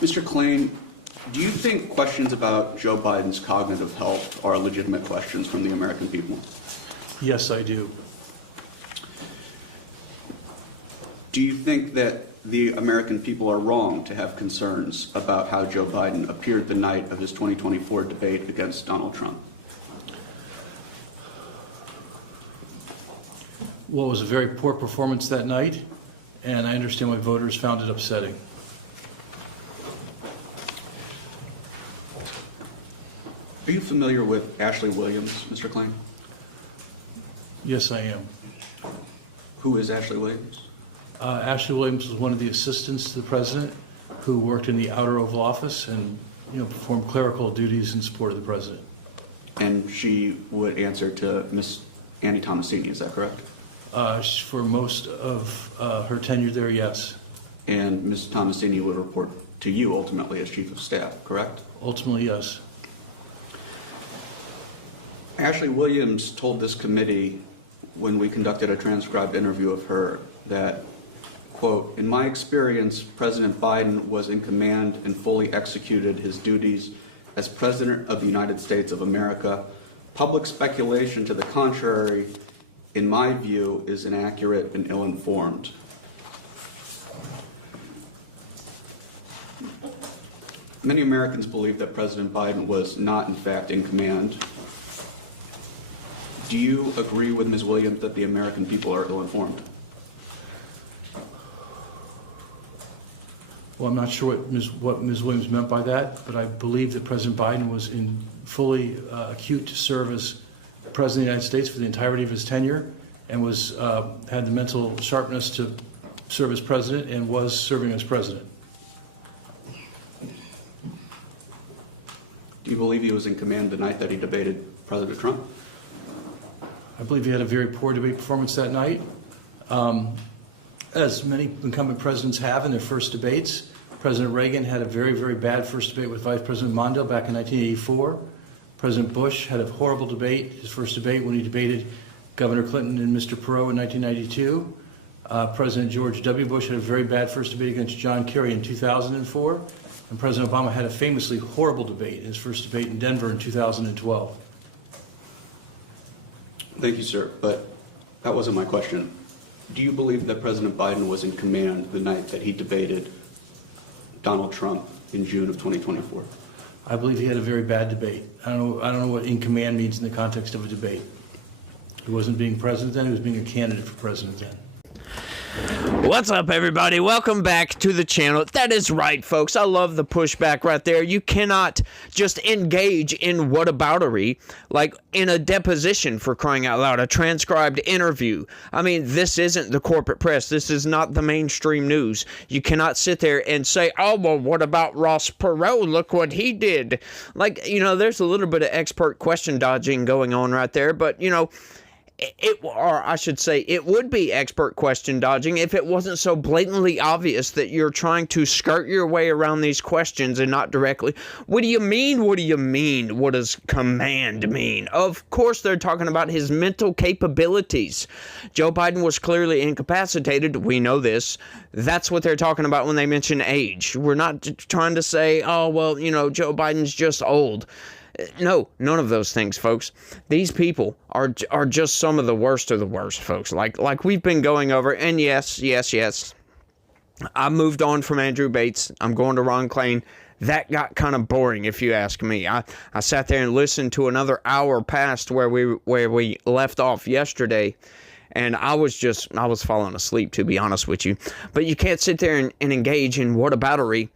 Mr. Klain, do you think questions about Joe Biden's cognitive health are legitimate questions from the American people? Yes, I do. Do you think that the American people are wrong to have concerns about how Joe Biden appeared the night of his 2024 debate against Donald Trump? Well, it was a very poor performance that night, and I understand why voters found it upsetting. Are you familiar with Ashley Williams, Mr. Klain? Yes, I am. Who is Ashley Williams? Ashley Williams was one of the assistants to the president who worked in the outer Oval Office and, performed clerical duties in support of the president. And she would answer to Miss Annie Tomasini, is that correct? For most of her tenure there, yes. And Ms. Tomasini would report to you ultimately as chief of staff, correct? Ultimately, yes. Ashley Williams told this committee when we conducted a transcribed interview of her that, quote, "In my experience, President Biden was in command and fully executed his duties as President of the United States of America. Public speculation to the contrary, in my view, is inaccurate and ill-informed." Many Americans believe that President Biden was not, in fact, in command. Do you agree with Ms. Williams that the American people are ill-informed? Well, I'm not sure what Ms. Williams meant by that, but I believe that President Biden was fully acute to serve as President of the United States for the entirety of his tenure, and had the mental sharpness to serve as president and was serving as president. Do you believe he was in command the night that he debated President Trump? I believe he had a very poor debate performance that night. As many incumbent presidents have in their first debates. President Reagan had a very, very bad first debate with Vice President Mondale back in 1984. President Bush had a horrible debate, his first debate when he debated Governor Clinton and Mr. Perot in 1992. President George W. Bush had a very bad first debate against John Kerry in 2004. And President Obama had a famously horrible debate, his first debate in Denver in 2012. Thank you, sir, but that wasn't my question. Do you believe that President Biden was in command the night that he debated Donald Trump in June of 2024? I believe he had a very bad debate. I don't know what in command means in the context of a debate. He wasn't being president then, he was being a candidate for president then. What's up, everybody? Welcome back to the channel. That is right, folks. I love the pushback right there. You cannot just engage in whataboutery like in a deposition, for crying out loud, a transcribed interview. I mean, this isn't the corporate press. This is not the mainstream news. You cannot sit there and say, oh, well, what about Ross Perot? Look what he did. Like, there's a little bit of expert question dodging going on right there, but, it would be expert question dodging if it wasn't so blatantly obvious that you're trying to skirt your way around these questions and not directly. What do you mean? What do you mean? What does command mean? Of course, they're talking about his mental capabilities. Joe Biden was clearly incapacitated. We know this. That's what they're talking about when they mention age. We're not trying to say, oh, well, Joe Biden's just old. No, none of those things, folks. These people are just some of the worst of the worst, folks. Like we've been going over, and yes. I moved on from Andrew Bates. I'm going to Ron Klain. That got kind of boring, if you ask me. I sat there and listened to another hour past where we left off yesterday. And I was falling asleep, to be honest with you. But you can't sit there and engage in whataboutery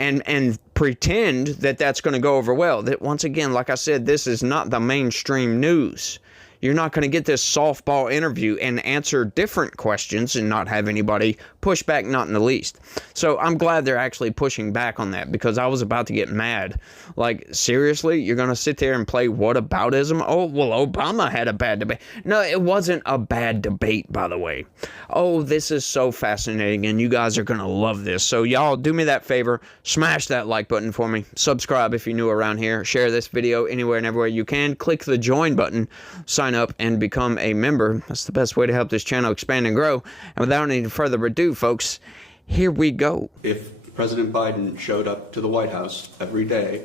and pretend that that's going to go over well. That, once again, like I said, this is not the mainstream news. You're not going to get this softball interview and answer different questions and not have anybody push back, not in the least. So I'm glad they're actually pushing back on that, because I was about to get mad. Like, seriously? You're going to sit there and play whataboutism? Oh, well, Obama had a bad debate. No, it wasn't a bad debate, by the way. Oh, this is so fascinating, and you guys are going to love this. So y'all, do me that favor. Smash that like button for me. Subscribe if you're new around here. Share this video anywhere and everywhere you can. Click the join button. Sign up and become a member. That's the best way to help this channel expand and grow. And without any further ado, folks, here we go. If President Biden showed up to the White House every day,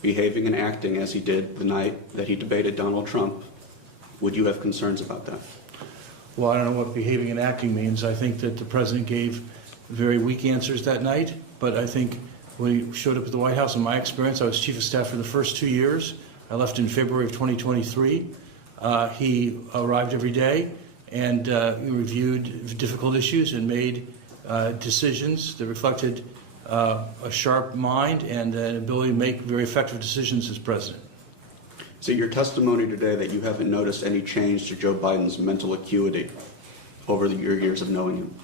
behaving and acting as he did the night that he debated Donald Trump, would you have concerns about that? Well, I don't know what behaving and acting means. I think that the president gave very weak answers that night, but I think when he showed up at the White House, in my experience, I was chief of staff for the first 2 years. I left in February of 2023. He arrived every day and he reviewed difficult issues and made decisions that reflected a sharp mind and an ability to make very effective decisions as president. So your testimony today that you haven't noticed any change to Joe Biden's mental acuity over your years of knowing him?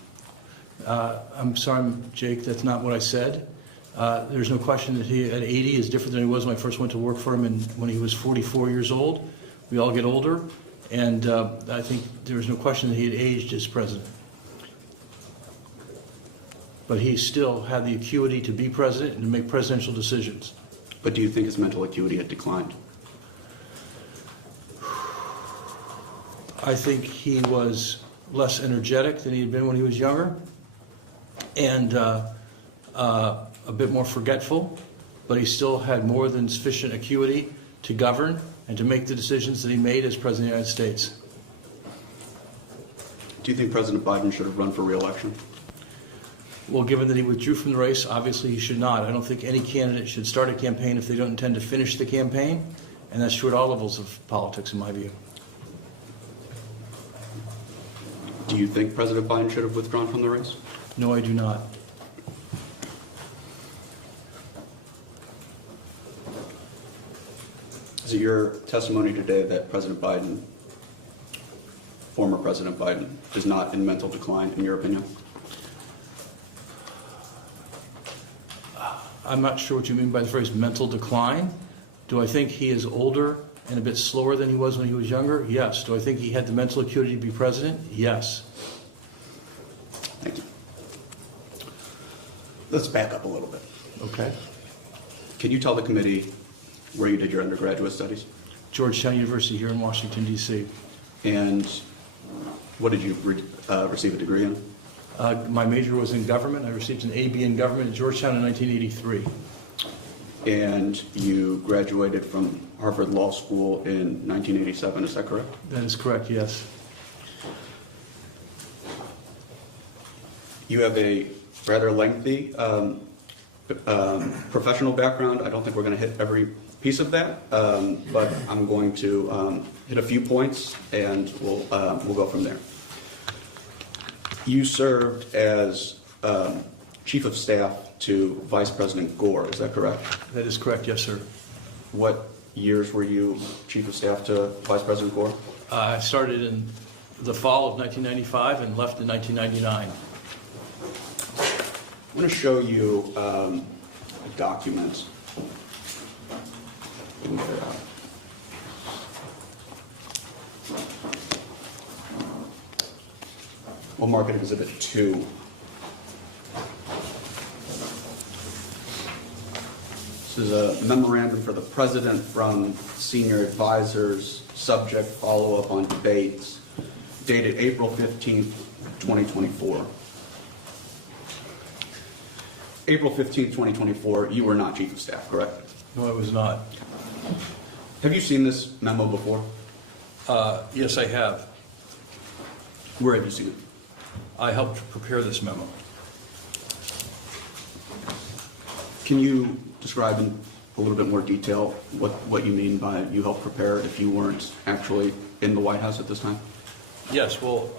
I'm sorry, Jake, that's not what I said. There's no question that he at 80 is different than he was when I first went to work for him when he was 44 years old. We all get older, and I think there's no question that he had aged as president. But he still had the acuity to be president and to make presidential decisions. But do you think his mental acuity had declined? I think he was less energetic than he had been when he was younger, and a bit more forgetful, but he still had more than sufficient acuity to govern and to make the decisions that he made as President of the United States. Do you think President Biden should have run for re-election? Well, given that he withdrew from the race, obviously he should not. I don't think any candidate should start a campaign if they don't intend to finish the campaign, and that's true at all levels of politics, in my view. Do you think President Biden should have withdrawn from the race? No, I do not. Is it your testimony today that President Biden, former President Biden, is not in mental decline, in your opinion? I'm not sure what you mean by the phrase mental decline. Do I think he is older and a bit slower than he was when he was younger? Yes. Do I think he had the mental acuity to be president? Yes. Thank you. Let's back up a little bit. Okay. Can you tell the committee where you did your undergraduate studies? Georgetown University here in Washington, D.C. And what did you receive a degree in? My major was in government. I received an A.B. in government at Georgetown in 1983. And you graduated from Harvard Law School in 1987, is that correct? That is correct, yes. You have a rather lengthy professional background. I don't think we're going to hit every piece of that, but I'm going to hit a few points, and we'll go from there. You served as Chief of Staff to Vice President Gore, is that correct? That is correct, yes, sir. What years were you Chief of Staff to Vice President Gore? I started in the fall of 1995 and left in 1999. I'm going to show you a document. We can get it out. We'll mark it Exhibit 2. This is a memorandum for the President from senior advisors, subject follow-up on debates, dated April 15th, 2024. April 15th, 2024, you were not Chief of Staff, correct? No, I was not. Have you seen this memo before? Yes, I have. Where have you seen it? I helped prepare this memo. Can you describe in a little bit more detail what you mean by you helped prepare if you weren't actually in the White House at this time? Yes, well,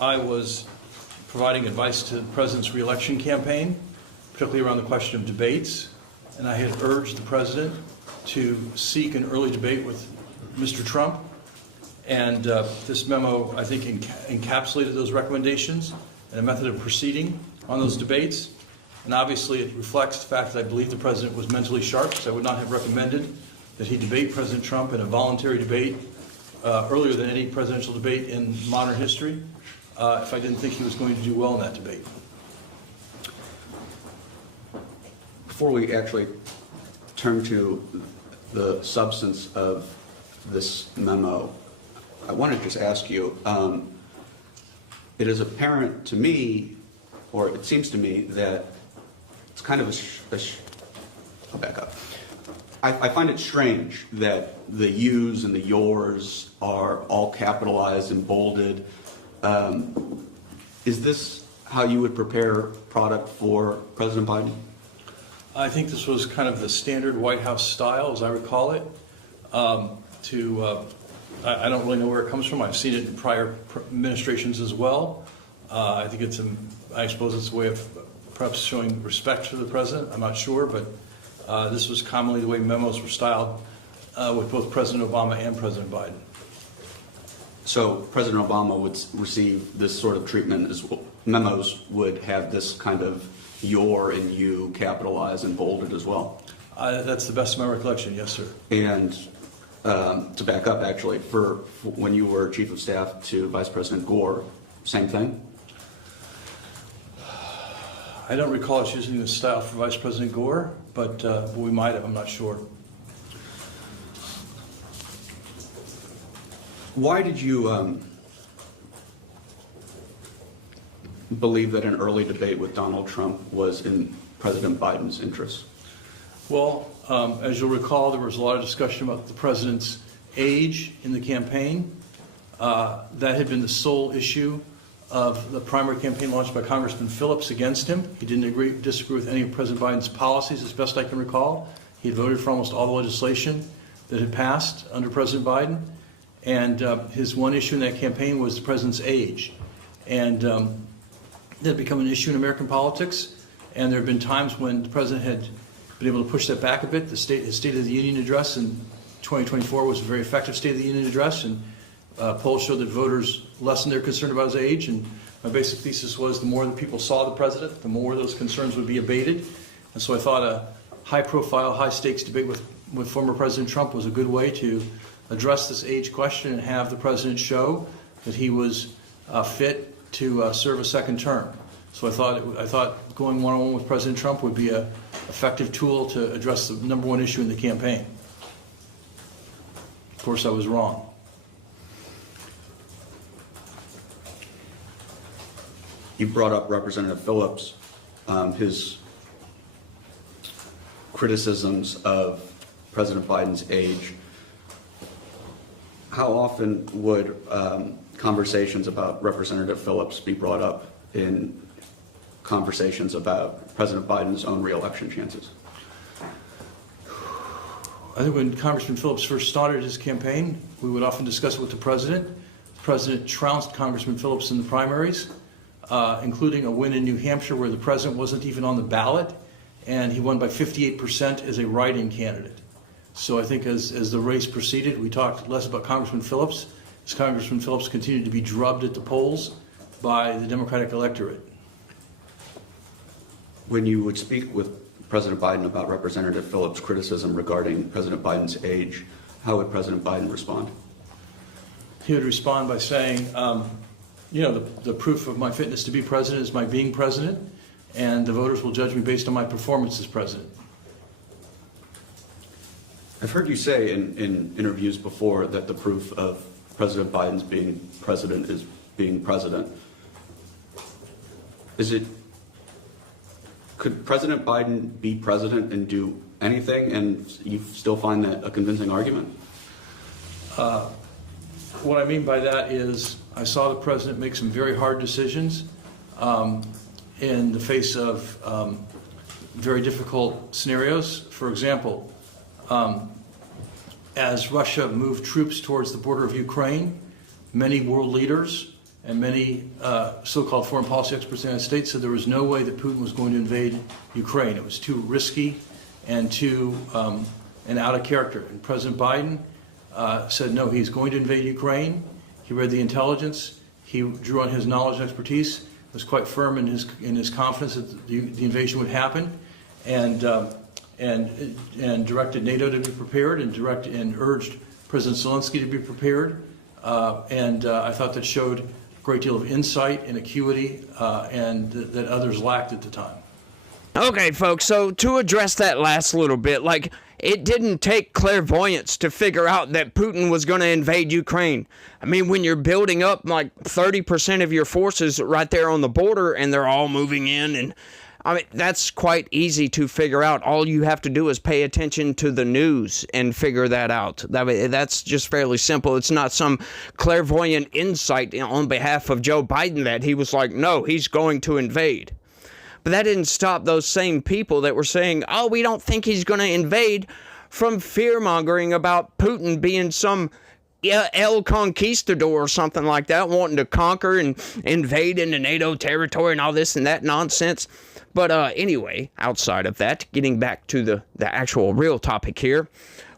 I was providing advice to the President's re-election campaign, particularly around the question of debates, and I had urged the President to seek an early debate with Mr. Trump, and this memo, I think, encapsulated those recommendations and a method of proceeding on those debates, and obviously it reflects the fact that I believe the President was mentally sharp, because I would not have recommended that he debate President Trump in a voluntary debate earlier than any presidential debate in modern history, if I didn't think he was going to do well in that debate. Before we actually turn to the substance of this memo, I want to just ask you, it is apparent to me, or it seems to me, that kind of I'll back up. I find it strange that the yous and the yours are all capitalized and bolded. Is this how you would prepare product for President Biden? I think this was kind of the standard White House style, as I recall it. I don't really know where it comes from. I've seen it in prior administrations as well. I think I suppose it's a way of perhaps showing respect to the president. I'm not sure, but this was commonly the way memos were styled with both President Obama and President Biden. So President Obama would receive this sort of treatment as well. Memos would have this kind of your and you capitalized and bolded as well. That's the best of my recollection, yes, sir. And to back up, actually, for when you were Chief of Staff to Vice President Gore, same thing? I don't recall us using this style for Vice President Gore, but we might have, I'm not sure. Why did you believe that an early debate with Donald Trump was in President Biden's interest? Well, as you'll recall, there was a lot of discussion about the president's age in the campaign. That had been the sole issue of the primary campaign launched by Congressman Phillips against him. He didn't disagree with any of President Biden's policies, as best I can recall. He had voted for almost all the legislation that had passed under President Biden. And his one issue in that campaign was the president's age. And that had become an issue in American politics. And there have been times when the president had been able to push that back a bit. His State of the Union address in 2024 was a very effective State of the Union address. And polls showed that voters lessened their concern about his age. And my basic thesis was the more that people saw the president, the more those concerns would be abated. And so I thought a high-profile, high-stakes debate with former President Trump was a good way to address this age question and have the president show that he was fit to serve a second term. So I thought going one-on-one with President Trump would be an effective tool to address the number one issue in the campaign. Of course, I was wrong. You brought up Representative Phillips, his criticisms of President Biden's age. How often would conversations about Representative Phillips be brought up in conversations about President Biden's own re-election chances? I think when Congressman Phillips first started his campaign, we would often discuss it with the president. The president trounced Congressman Phillips in the primaries, including a win in New Hampshire where the president wasn't even on the ballot, and he won by 58% as a write-in candidate. So I think as the race proceeded, we talked less about Congressman Phillips, as Congressman Phillips continued to be drubbed at the polls by the Democratic electorate. When you would speak with President Biden about Representative Phillips' criticism regarding President Biden's age, how would President Biden respond? He would respond by saying, the proof of my fitness to be president is my being president, and the voters will judge me based on my performance as president. I've heard you say in interviews before that the proof of President Biden's being president is being president. Could President Biden be president and do anything, and you still find that a convincing argument? What I mean by that is I saw the president make some very hard decisions in the face of very difficult scenarios. For example, as Russia moved troops towards the border of Ukraine, many world leaders and many so-called foreign policy experts in the United States said there was no way that Putin was going to invade Ukraine. It was too risky and and out of character. And President Biden said no, he's going to invade Ukraine. He read the intelligence. He drew on his knowledge and expertise. Was quite firm in his confidence that the invasion would happen, and directed NATO to be prepared, and urged President Zelensky to be prepared. I thought that showed a great deal of insight and acuity, and that others lacked at the time. Okay, folks, so to address that last little bit, it didn't take clairvoyance to figure out that Putin was going to invade Ukraine. I mean, when you're building up 30% of your forces right there on the border and they're all moving in, and I mean, that's quite easy to figure out. All you have to do is pay attention to the news and figure that out. That's just fairly simple. It's not some clairvoyant insight on behalf of Joe Biden that he was like, no, he's going to invade. But that didn't stop those same people that were saying, oh, we don't think he's going to invade, from fear-mongering about Putin being some El Conquistador or something like that, wanting to conquer and invade into NATO territory and all this and that nonsense. But anyway, outside of that, getting back to the actual real topic here,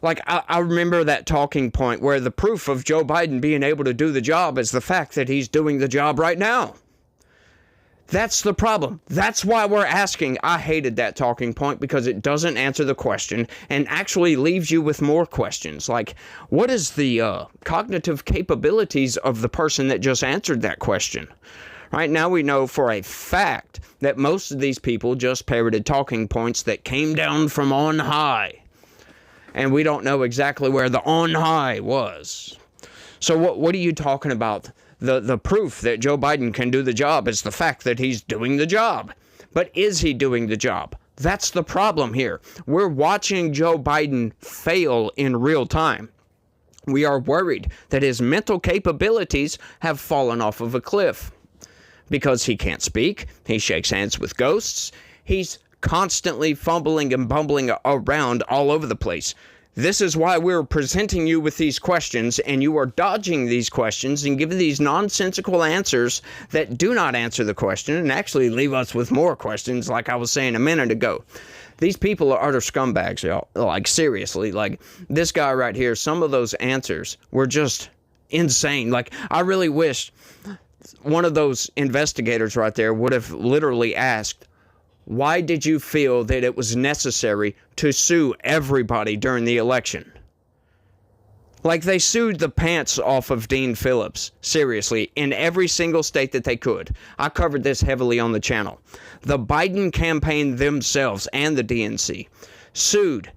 like I remember that talking point where the proof of Joe Biden being able to do the job is the fact that he's doing the job right now. That's the problem. That's why we're asking. I hated that talking point because it doesn't answer the question and actually leaves you with more questions. Like, what is the cognitive capabilities of the person that just answered that question? Right now we know for a fact that most of these people just parroted talking points that came down from on high. And we don't know exactly where the on high was. So what are you talking about? The proof that Joe Biden can do the job is the fact that he's doing the job. But is he doing the job? That's the problem here. We're watching Joe Biden fail in real time. We are worried that his mental capabilities have fallen off of a cliff. Because he can't speak, he shakes hands with ghosts, he's constantly fumbling and bumbling around all over the place. This is why we're presenting you with these questions, and you are dodging these questions and giving these nonsensical answers that do not answer the question and actually leave us with more questions, like I was saying a minute ago. These people are utter scumbags, y'all. Like, seriously, like, this guy right here, some of those answers were just insane. Like, I really wish one of those investigators right there would have literally asked, why did you feel that it was necessary to sue everybody during the election? Like, they sued the pants off of Dean Phillips, seriously, in every single state that they could. I covered this heavily on the channel. The Biden campaign themselves and the DNC sued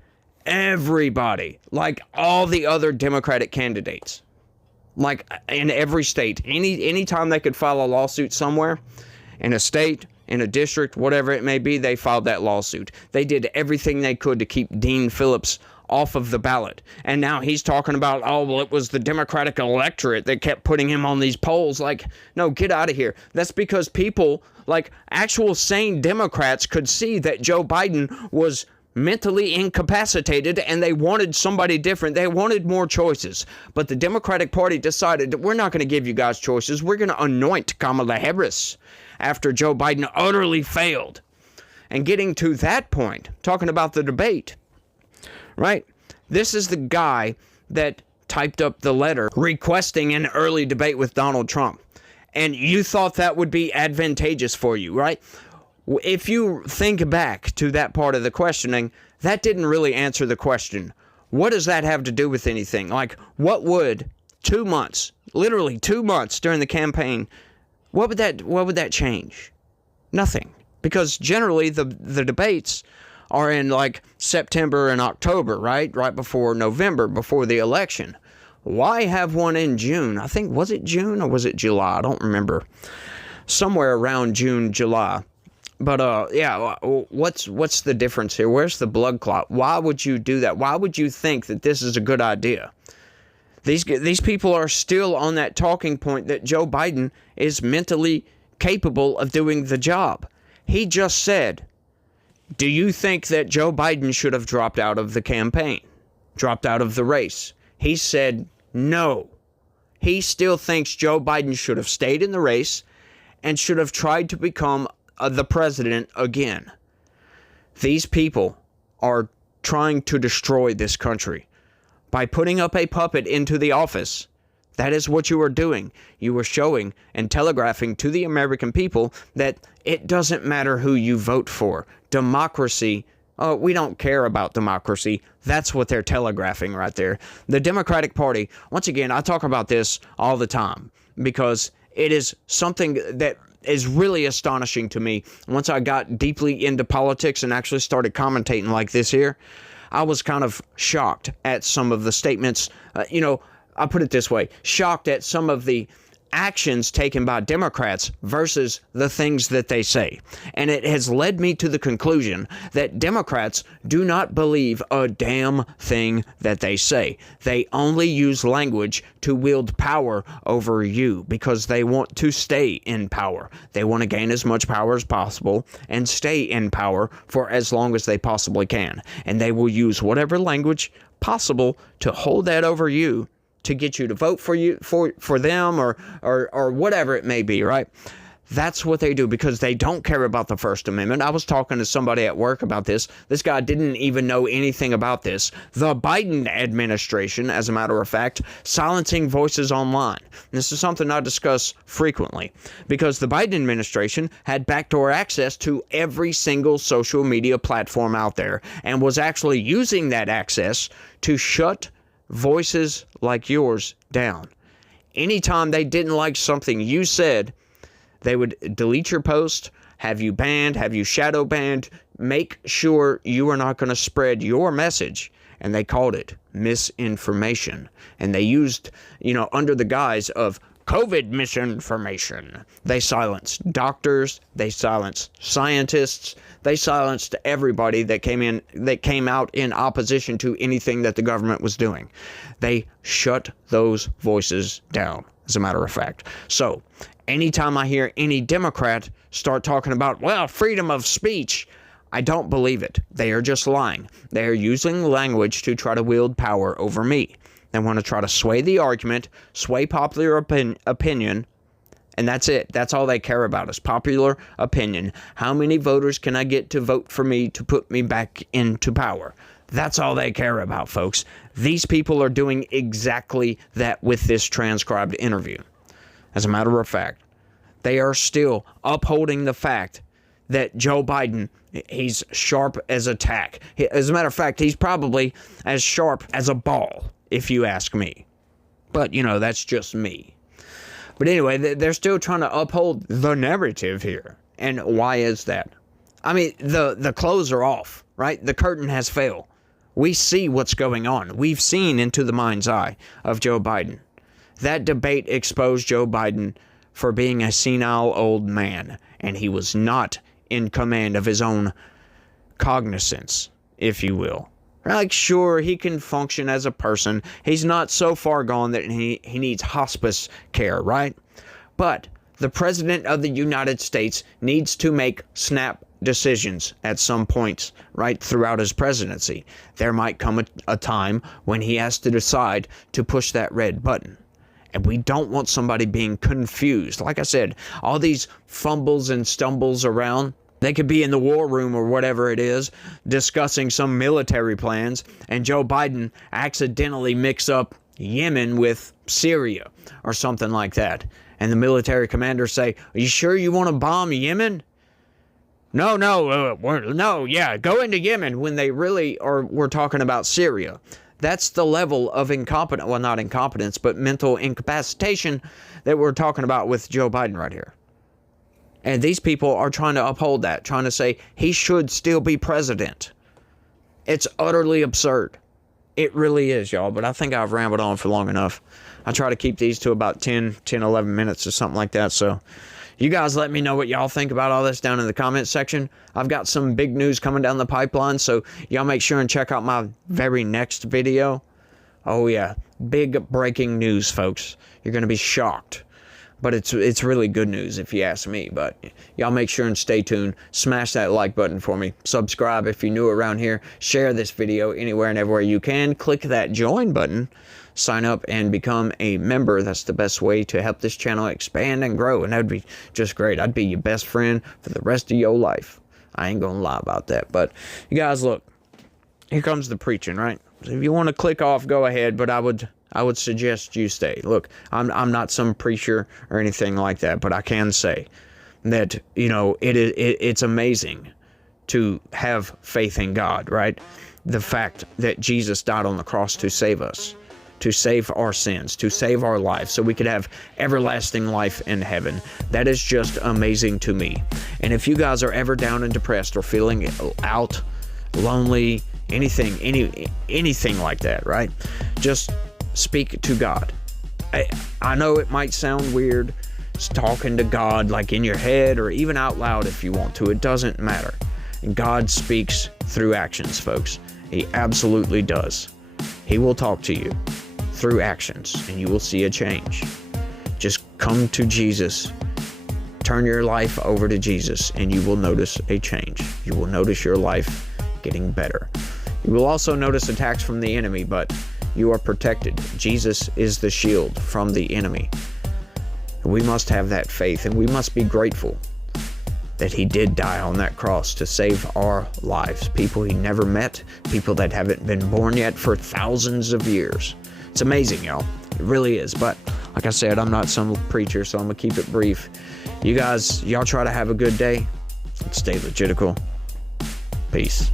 everybody, like all the other Democratic candidates. Like, in every state, anytime they could file a lawsuit somewhere, in a state, in a district, whatever it may be, they filed that lawsuit. They did everything they could to keep Dean Phillips off of the ballot. And now he's talking about, oh, well, it was the Democratic electorate that kept putting him on these polls. Like, no, get out of here. That's because people, like actual sane Democrats, could see that Joe Biden was mentally incapacitated and they wanted somebody different. They wanted more choices. But the Democratic Party decided that we're not going to give you guys choices. We're going to anoint Kamala Harris after Joe Biden utterly failed. And getting to that point, talking about the debate, right? This is the guy that typed up the letter requesting an early debate with Donald Trump. And you thought that would be advantageous for you, right? If you think back to that part of the questioning, that didn't really answer the question. What does that have to do with anything? Like, what would 2 months, literally 2 months during the campaign, what would that change? Nothing. Because generally the debates are in like September and October, right? Right before November, before the election. Why have one in June? I think, was it June or was it July? I don't remember. Somewhere around June, July. But yeah, what's the difference here? Where's the blood clot? Why would you do that? Why would you think that this is a good idea? These people are still on that talking point that Joe Biden is mentally capable of doing the job. He just said, do you think that Joe Biden should have dropped out of the campaign? Dropped out of the race? He said no. He still thinks Joe Biden should have stayed in the race and should have tried to become the president again. These people are trying to destroy this country by putting up a puppet into the office. That is what you are doing. You are showing and telegraphing to the American people that it doesn't matter who you vote for. Democracy, we don't care about democracy. That's what they're telegraphing right there. The Democratic Party, once again, I talk about this all the time because it is something that is really astonishing to me. Once I got deeply into politics and actually started commentating like this here, I was kind of shocked at some of the statements. I put it this way, shocked at some of the actions taken by Democrats versus the things that they say. And it has led me to the conclusion that Democrats do not believe a damn thing that they say. They only use language to wield power over you because they want to stay in power. They want to gain as much power as possible and stay in power for as long as they possibly can. And they will use whatever language possible to hold that over you, to get you to vote for them or whatever it may be, right? That's what they do because they don't care about the First Amendment. I was talking to somebody at work about this. This guy didn't even know anything about this. The Biden administration, as a matter of fact, silencing voices online. This is something I discuss frequently because the Biden administration had backdoor access to every single social media platform out there and was actually using that access to shut voices like yours down. Anytime they didn't like something you said, they would delete your post, have you banned, have you shadow banned, make sure you are not going to spread your message. And they called it misinformation. And they used, under the guise of COVID misinformation, they silenced doctors, they silenced scientists, they silenced everybody that came out in opposition to anything that the government was doing. They shut those voices down, as a matter of fact. So, anytime I hear any Democrat start talking about, well, freedom of speech, I don't believe it. They are just lying. They are using language to try to wield power over me. They want to try to sway the argument, sway popular opinion, and that's it. That's all they care about is popular opinion. How many voters can I get to vote for me to put me back into power? That's all they care about, folks. These people are doing exactly that with this transcribed interview. As a matter of fact, they are still upholding the fact that Joe Biden, he's sharp as a tack. As a matter of fact, he's probably as sharp as a ball, if you ask me. But, that's just me. But anyway, they're still trying to uphold the narrative here. And why is that? I mean, the clothes are off, right? The curtain has fell. We see what's going on. We've seen into the mind's eye of Joe Biden. That debate exposed Joe Biden for being a senile old man, and he was not in command of his own cognizance, if you will. Like, sure, he can function as a person. He's not so far gone that he needs hospice care, right? But the President of the United States needs to make snap decisions at some points, right, throughout his presidency. There might come a time when he has to decide to push that red button. And we don't want somebody being confused. Like I said, all these fumbles and stumbles around, they could be in the war room or whatever it is, discussing some military plans, and Joe Biden accidentally mix up Yemen with Syria or something like that. And the military commanders say, "Are you sure you want to bomb Yemen?" No, go into Yemen, when they really we're talking about Syria. That's the level of not incompetence, but mental incapacitation that we're talking about with Joe Biden right here. And these people are trying to uphold that, trying to say he should still be president. It's utterly absurd. It really is, y'all, but I think I've rambled on for long enough. I try to keep these to about 10, 11 minutes or something like that, so you guys let me know what y'all think about all this down in the comments section. I've got some big news coming down the pipeline, so y'all make sure and check out my very next video. Oh yeah, big breaking news, folks. You're going to be shocked. But it's really good news if you ask me. But y'all make sure and stay tuned. Smash that like button for me. Subscribe if you're new around here. Share this video anywhere and everywhere you can. Click that join button. Sign up and become a member. That's the best way to help this channel expand and grow. And that would be just great. I'd be your best friend for the rest of your life. I ain't gonna lie about that. But you guys, look. Here comes the preaching, right? So if you want to click off, go ahead. But I would suggest you stay. Look, I'm not some preacher or anything like that, but I can say that, it's amazing to have faith in God, right? The fact that Jesus died on the cross to save us, to save our sins, to save our life, so we could have everlasting life in heaven. That is just amazing to me. And if you guys are ever down and depressed or feeling out, lonely, anything like that, right? Just speak to God. I know it might sound weird. It's talking to God like in your head or even out loud if you want to. It doesn't matter. God speaks through actions, folks. He absolutely does. He will talk to you through actions, and you will see a change. Just come to Jesus. Turn your life over to Jesus, and you will notice a change. You will notice your life getting better. You will also notice attacks from the enemy, but you are protected. Jesus is the shield from the enemy. We must have that faith, and we must be grateful that he did die on that cross to save our lives. People he never met, people that haven't been born yet for thousands of years. It's amazing, y'all. It really is. But like I said, I'm not some preacher, so I'm going to keep it brief. You guys, y'all try to have a good day. Stay logical. Peace.